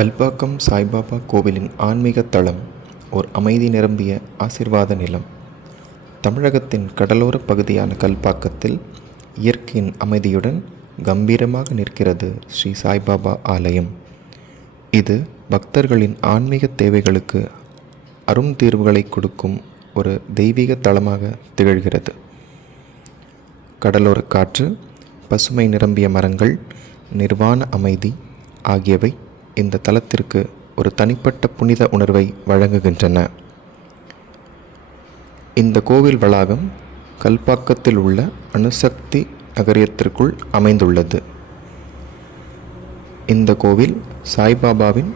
கல்பாக்கம் சாய்பாபா கோவிலின் ஆன்மீக தளம் ஓர் அமைதி நிரம்பிய ஆசீர்வாத நிலம். தமிழகத்தின் கடலோர பகுதியான கல்பாக்கத்தில் இயற்கையின் அமைதியுடன் கம்பீரமாக நிற்கிறது ஸ்ரீ சாய்பாபா ஆலயம். இது பக்தர்களின் ஆன்மீக தேவைகளுக்கு அரும் தீர்வுகளை கொடுக்கும் ஒரு தெய்வீக தலமாக திகழ்கிறது. கடலோர காற்று, பசுமை நிரம்பிய மரங்கள், நிர்வாண அமைதி ஆகியவை இந்த தலத்திற்கு ஒரு தனிப்பட்ட புனித உணர்வை வழங்குகின்றன. இந்த கோவில் வளாகம் கல்பாக்கத்தில் உள்ள அணுசக்தி நகரியத்திற்குள் அமைந்துள்ளது. இந்த கோவில் சாய்பாபாவின்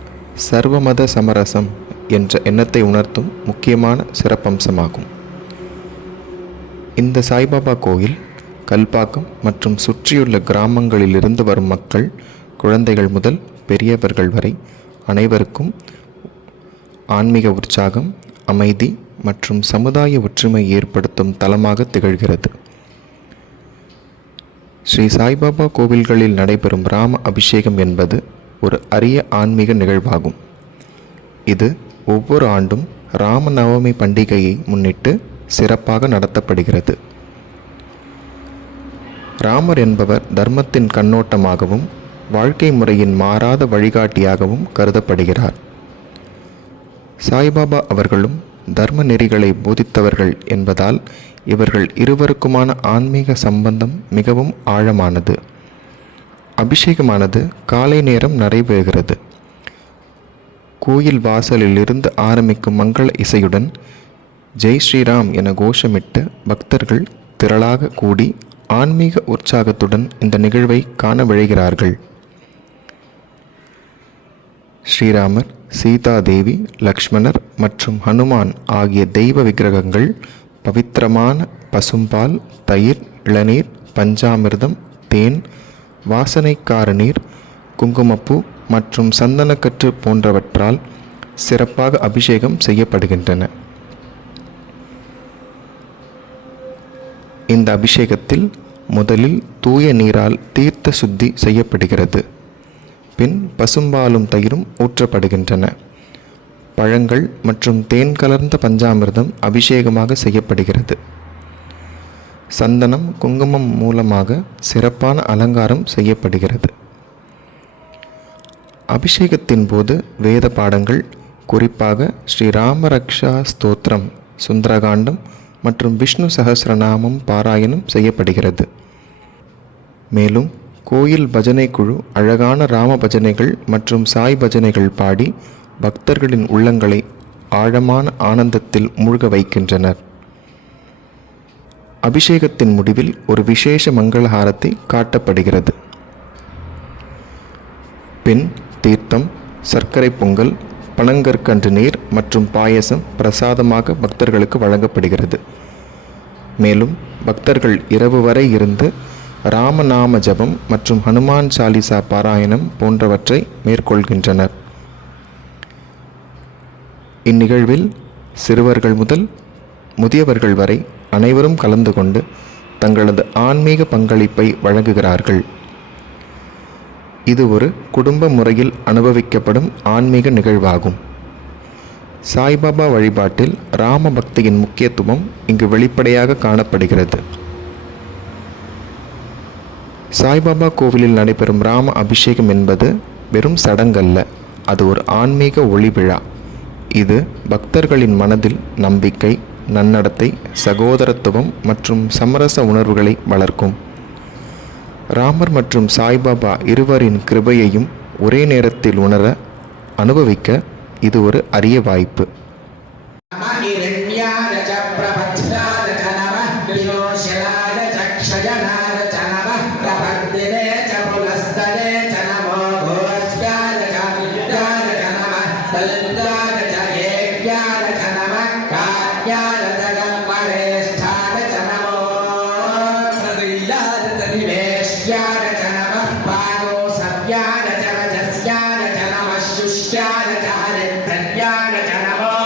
சர்வமத சமரசம் என்ற எண்ணத்தை உணர்த்தும் முக்கியமான சிறப்பம்சமாகும். இந்த சாய்பாபா கோயில் கல்பாக்கம் மற்றும் சுற்றியுள்ள கிராமங்களிலிருந்து வரும் மக்கள், குழந்தைகள் முதல் பெரியவர்கள் வரை அனைவருக்கும் ஆன்மீக உற்சாகம், அமைதி மற்றும் சமுதாய ஒற்றுமை ஏற்படுத்தும் தலமாக திகழ்கிறது. ஸ்ரீ சாய்பாபா கோவில்களில் நடைபெறும் ராம அபிஷேகம் என்பது ஒரு அரிய ஆன்மீக நிகழ்வாகும். இது ஒவ்வொரு ஆண்டும் ராமநவமி பண்டிகையை முன்னிட்டு சிறப்பாக நடத்தப்படுகிறது. ராமர் என்பவர் தர்மத்தின் கண்ணோட்டமாகவும் வாழ்க்கை முறையின் மாறாத வழிகாட்டியாகவும் கருதப்படுகிறார். சாய்பாபா அவர்களும் தர்ம நெறிகளை போதித்தவர்கள் என்பதால் இவர்கள் இருவருக்குமான ஆன்மீக சம்பந்தம் மிகவும் ஆழமானது. அபிஷேகமானது காலை நேரம் நடைபெறுகிறது. கோயில் வாசலில் இருந்து ஆரம்பிக்கும் மங்கள இசையுடன் ஜெய் ஸ்ரீராம் என கோஷமிட்டு பக்தர்கள் திரளாக கூடி ஆன்மீக உற்சாகத்துடன் இந்த நிகழ்வை காண விழைகிறார்கள். ஸ்ரீராமர், சீதா தேவி, லக்ஷ்மணர் மற்றும் ஹனுமான் ஆகிய தெய்வ விக்கிரகங்கள் பவித்திரமான பசும்பால், தயிர், இளநீர், பஞ்சாமிர்தம், தேன், வாசனைக்கார நீர், குங்குமப்பூ மற்றும் சந்தனக்கற்று போன்றவற்றால் சிறப்பாக அபிஷேகம் செய்யப்படுகின்றன. இந்த அபிஷேகத்தில் முதலில் தூய நீரால் தீர்த்த சுத்தி செய்யப்படுகிறது. பின் பசும்பாலும் தயிரும் ஊற்றப்படுகின்றன. பழங்கள் மற்றும் தேன் கலர்ந்த பஞ்சாமிர்தம் அபிஷேகமாக செய்யப்படுகிறது. சந்தனம், குங்குமம் மூலமாக சிறப்பான அலங்காரம் செய்யப்படுகிறது. அபிஷேகத்தின் போது வேத பாடங்கள், குறிப்பாக ஸ்ரீராம ரக்ஷா ஸ்தோத்திரம், சுந்தரகாண்டம் மற்றும் விஷ்ணு சகஸ்ரநாமம் பாராயணம் செய்யப்படுகிறது. மேலும் கோயில் பஜனை குழு அழகான ராம பஜனைகள் மற்றும் சாய் பஜனைகள் பாடி பக்தர்களின் உள்ளங்களை ஆழமான ஆனந்தத்தில் மூழ்க வைக்கின்றனர். அபிஷேகத்தின் முடிவில் ஒரு விசேஷ மங்களஹாரத்தை காட்டப்படுகிறது. பின் தீர்த்தம், சர்க்கரை பொங்கல், பனங்கற்கண்டு நீர் மற்றும் பாயசம் பிரசாதமாக பக்தர்களுக்கு வழங்கப்படுகிறது. மேலும் பக்தர்கள் இரவு வரை இருந்து ராமநாம ஜபம் மற்றும் ஹனுமான் சாலிசா பாராயணம் போன்றவற்றை மேற்கொள்கின்றனர். இந்நிகழ்வில் சிறுவர்கள் முதல் முதியவர்கள் வரை அனைவரும் கலந்து கொண்டு தங்களது ஆன்மீக பங்களிப்பை வழங்குகிறார்கள். இது ஒரு குடும்ப முறையில் அனுபவிக்கப்படும் ஆன்மீக நிகழ்வாகும். சாய்பாபா வழிபாட்டில் ராம பக்தியின் முக்கியத்துவம் இங்கு வெளிப்படையாக காணப்படுகிறது. சாய்பாபா கோவிலில் நடைபெறும் ராம அபிஷேகம் என்பது வெறும் சடங்கல்ல, அது ஒரு ஆன்மீக ஒளி விழா. இது பக்தர்களின் மனதில் நம்பிக்கை, நன்னடத்தை, சகோதரத்துவம் மற்றும் சமரச உணர்வுகளை வளர்க்கும். ராமர் மற்றும் சாய்பாபா இருவரின் கிருபையையும் ஒரே நேரத்தில் உணர, அனுபவிக்க இது ஒரு அரிய வாய்ப்பு. Jana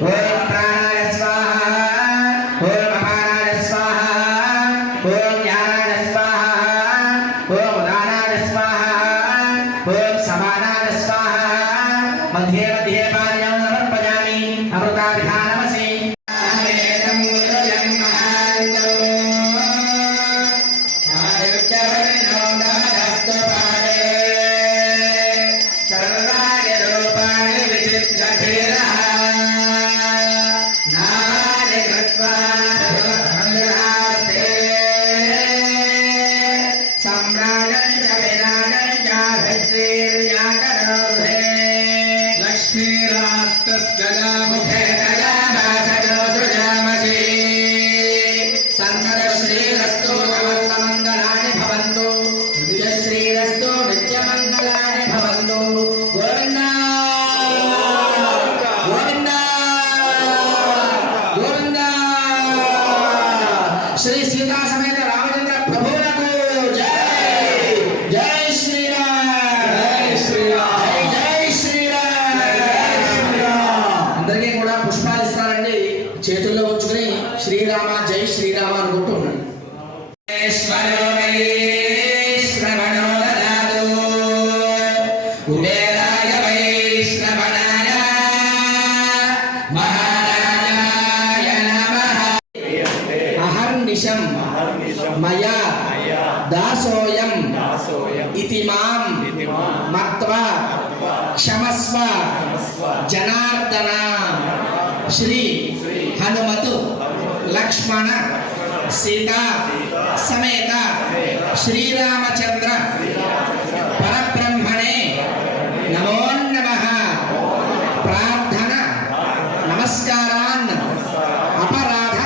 प्राणाय स्वाहा గోవింద శ్రీ సీతా సమేత రామచంద్ర ప్రభువులకు జై జై శ్రీరామ్ జై శ్రీరామ్ జై శ్రీరామ్. అందరికీ కూడా పుష్పాలు ఇస్తారండి, చేతుల్లో ఉంచుకుని శ్రీరామ జై శ్రీరామ అనుకుంటూ ఉండండి. కుబేరాయ వైష్ణవనాయ మహారాజాయ నమః. అహర్నిశం మయా దాసోయం ఇతి మాం మత్వా క్షమస్వ జనార్దన. శ్రీ హనుమతు లక్ష్మణ సీతా సమేత శ్రీరామచంద్ర పరబ్రహ్మణే నమో నమః. ప్రార్థన నమస్కారాన్ అపరాధ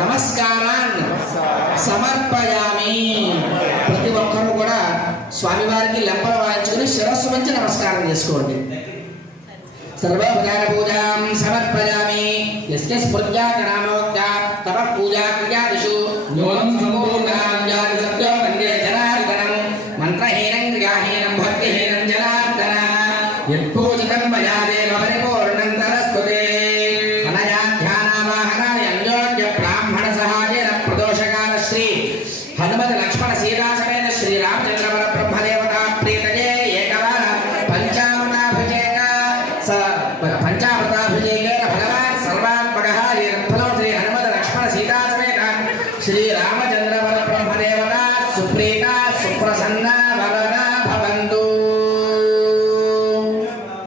నమస్కారాన్ సమర్పయామి. ప్రతి ఒక్కరూ కూడా స్వామివారికి లెంపలు వాయించుకుని శిరస్సు మంచి నమస్కారం చేసుకోండి. సర్వోపచార పూజాం సమర్పయామి. యస్య స్ఫూర్త్యా గణామోక్తా తప పూజా క్రియాదిషు న్యూనం సంపూర్ణాం జాతి సత్యో వందే జనార్దనం. మంత్రహీనం క్రియాహీనం భక్తిహీనం జనార్దన. యత్పూజితం మయా దేవ పరిపూర్ణం తరస్తుతే. అనయా ధ్యానావాహనాయ అన్యోన్య బ్రాహ్మణ సహాయేన ప్రదోషకాల శ్రీ హనుమతి లక్ష్మణ సీతా సమేత శ్రీరామ